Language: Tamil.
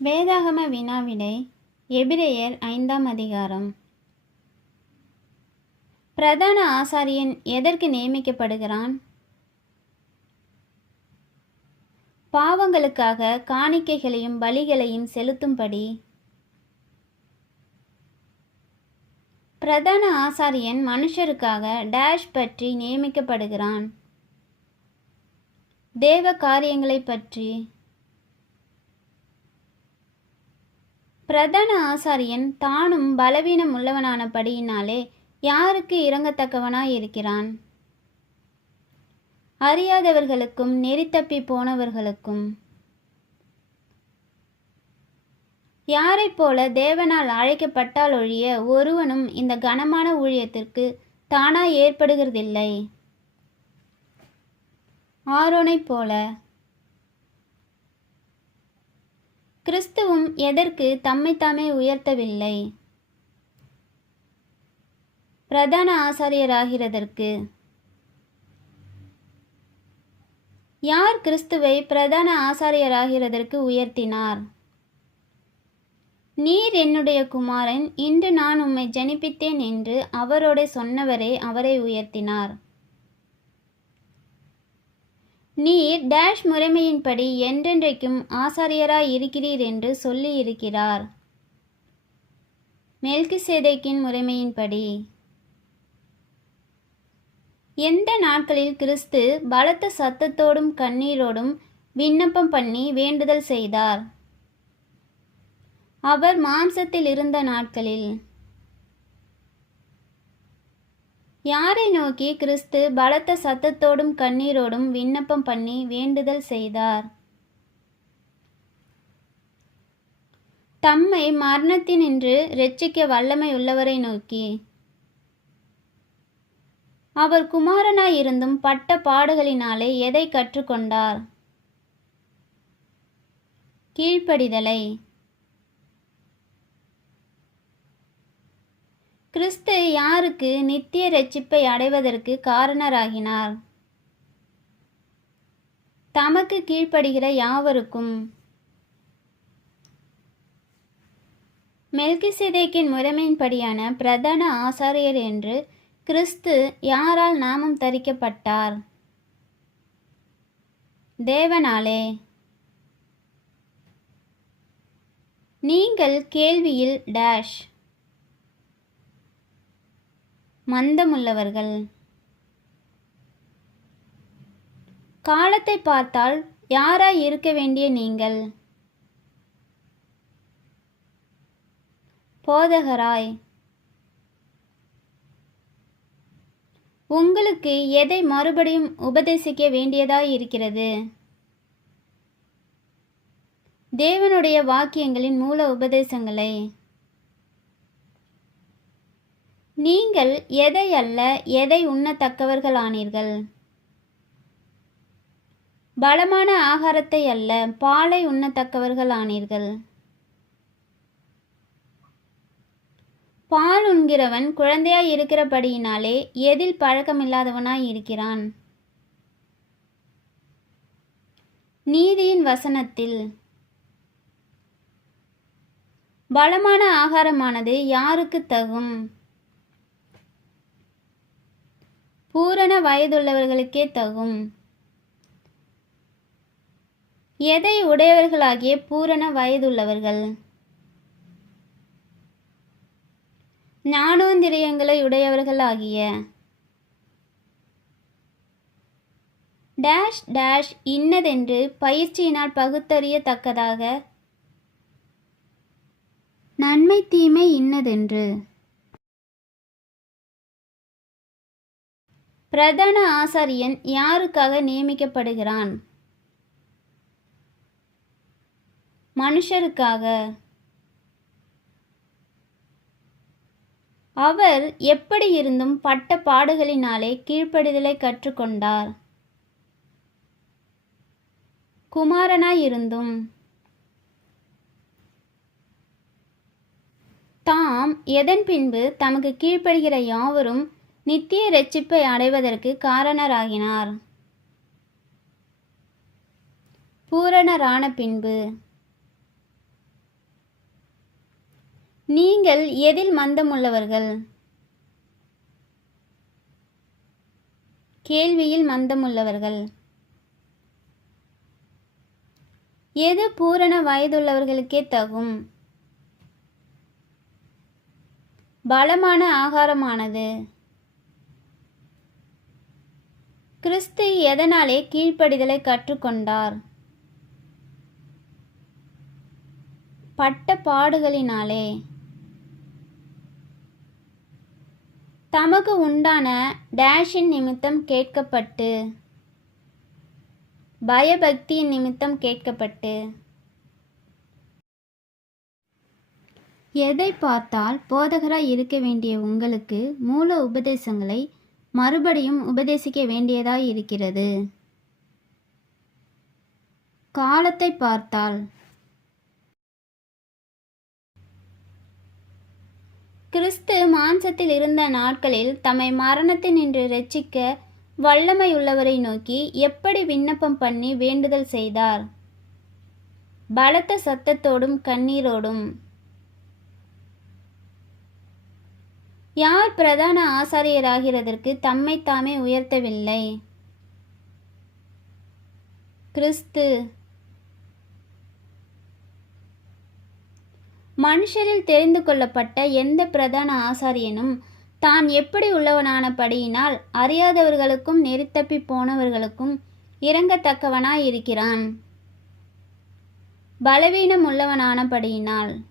வேதாகம வினாவிடை எபிரெயர் 5ஆம் அதிகாரம். பிரதான ஆசாரியன் எதற்கு நியமிக்கப்படுகிறான்? பாவங்களுக்காக காணிக்கைகளையும் பலிகளையும் செலுத்தும்படி. பிரதான ஆசாரியன் மனுஷருக்காக டேஷ் பற்றி நியமிக்கப்படுகிறான். தேவ காரியங்களை பற்றி. பிரதான ஆசாரியன் தானும் பலவீனம் உள்ளவனானபடியினாலே யாருக்கு இரங்கத்தக்கவனாயிருக்கிறான்? அறியாதவர்களுக்கும் நெறித்தப்பி போனவர்களுக்கும். யாரைப் போல தேவனால் அழைக்கப்பட்டால் ஒழிய ஒருவனும் இந்த கனமான ஊழியத்திற்கு தானாய் ஏற்படுகிறதில்லை. ஆரோனைப் போல. கிறிஸ்துவும் எதற்கு தம்மைத்தாமே உயர்த்தவில்லை? பிரதான ஆசாரியராகிறதற்கு. யார் கிறிஸ்துவை பிரதான ஆசாரியராகிறதற்கு உயர்த்தினார்? நீர் என்னுடைய குமாரன், இன்று நான் உம்மை ஜனிப்பித்தேன் என்று அவரோட சொன்னவரே அவரை உயர்த்தினார். நீர் டேஷ் முறைமையின்படி என்றென்றைக்கும் ஆசாரியராய் இருக்கிறீர் என்று சொல்லி இருக்கிறார். மெல்கிசேதேக்கின் முறைமையின்படி. எந்த நாட்களில் கிறிஸ்து பலத்த சத்தத்தோடும் கண்ணீரோடும் விண்ணப்பம் பண்ணி வேண்டுதல் செய்தார்? அவர் மாம்சத்தில் இருந்த நாட்களில். யாரை நோக்கி கிறிஸ்து பலத்த சத்தத்தோடும் கண்ணீரோடும் விண்ணப்பம் பண்ணி வேண்டுதல் செய்தார்? தம்மை மரணத்தினின்று இரட்சிக்க வல்லமை உள்ளவரை நோக்கி. அவர் குமாரனாயிருந்தும் பட்ட பாடுகளினாலே எதை கற்றுக்கொண்டார்? கீழ்ப்படிதலை. கிறிஸ்து யாருக்கு நித்திய இரட்சிப்பை அடைவதற்கு காரணராகினார்? தமக்கு கீழ்ப்படுகிற யாவருக்கும். மெல்கிசேதேக்கின் முறைமையின்படியான பிரதான ஆசாரியர் என்று கிறிஸ்து யாரால் நாமம் தரிக்கப்பட்டார்? தேவனாலே. நீங்கள் கேள்வியில் டேஷ் மந்தமுள்ளவர்கள். காலத்தை பார்த்தால் யாராய் இருக்க வேண்டிய நீங்கள்? போதகராய். உங்களுக்கு எதை மறுபடியும் உபதேசிக்க வேண்டியதாய் இருக்கிறது? தேவனுடைய வாக்கியங்களின் மூல உபதேசங்களை. நீங்கள் எதை அல்ல எதை உண்ணத்தக்கவர்களானீர்கள்? பலமான ஆகாரத்தை அல்ல பாலை உண்ணத்தக்கவர்களானீர்கள். பால் உண்கிறவன் குழந்தையாய் இருக்கிறபடியினாலே எதில் பழக்கமில்லாதவனாய் இருக்கிறான்? நீதியின் வசனத்தில். பலமான ஆகாரமானது யாருக்கு தகும்? பூரண வயதுள்ளவர்களுக்கே தகும். எதை உடையவர்களாகிய பூரண வயதுள்ளவர்கள்? ஞானோந்திரியங்களை உடையவர்களாகிய. டேஷ் டேஷ் இன்னதென்று பயிற்சியினால் பகுத்தறியத்தக்கதாக. நன்மை தீமை இன்னதென்று. பிரதான ஆசாரியன் யாருக்காக நியமிக்கப்படுகிறான்? மனுஷருக்காக. அவர் எப்படி இருந்தும் பட்ட பாடுகளினாலே கீழ்ப்படிதலை கற்றுக்கொண்டார். குமாரனாயிருந்தும். தாம் எதன் பின்பு தமக்கு கீழ்ப்படுகிற யாவரும் நித்திய இரட்சிப்பை அடைவதற்கு காரணராகினார். பூரணரான பின்பு. நீங்கள் எதில் மந்தமுள்ளவர்கள்? கேள்வியில் மந்தமுள்ளவர்கள். எது பூரண வயதுள்ளவர்களுக்கே தகும்? பலமான ஆகாரமானது. கிறிஸ்து எதனாலே கீழ்ப்படிதலை கற்றுக்கொண்டார்? பட்ட பாடுகளினாலே. தமக்கு உண்டான டேஷின் நிமித்தம் கேட்கப்பட்டு. பயபக்தியின் நிமித்தம் கேட்கப்பட்டு. எதை பார்த்தால் போதகராய் இருக்க வேண்டிய உங்களுக்கு மூல உபதேசங்களை மறுபடியும் உபதேசிக்க வேண்டியதாய் இருக்கிறது? காலத்தை பார்த்தால். கிறிஸ்து மாம்சத்தில் இருந்த நாட்களில் தம்மை மரணத்தினின்று இரட்சிக்க வல்லமையுள்ளவரை நோக்கி எப்படி விண்ணப்பம் பண்ணி வேண்டுதல் செய்தார்? பலத்த சத்தத்தோடும் கண்ணீரோடும். யார் பிரதான ஆசாரியராகிறதற்கு தம்மைத்தாமே உயர்த்தவில்லை? கிறிஸ்து. மனுஷரில் தெரிந்து கொள்ளப்பட்ட எந்த பிரதான ஆசாரியனும் தான் எப்படி உள்ளவனானபடியினால் அறியாதவர்களுக்கும் நெறித்தப்பி போனவர்களுக்கும் இரங்கத்தக்கவனாயிருக்கிறான். பலவீனம் உள்ளவனானபடியினால்.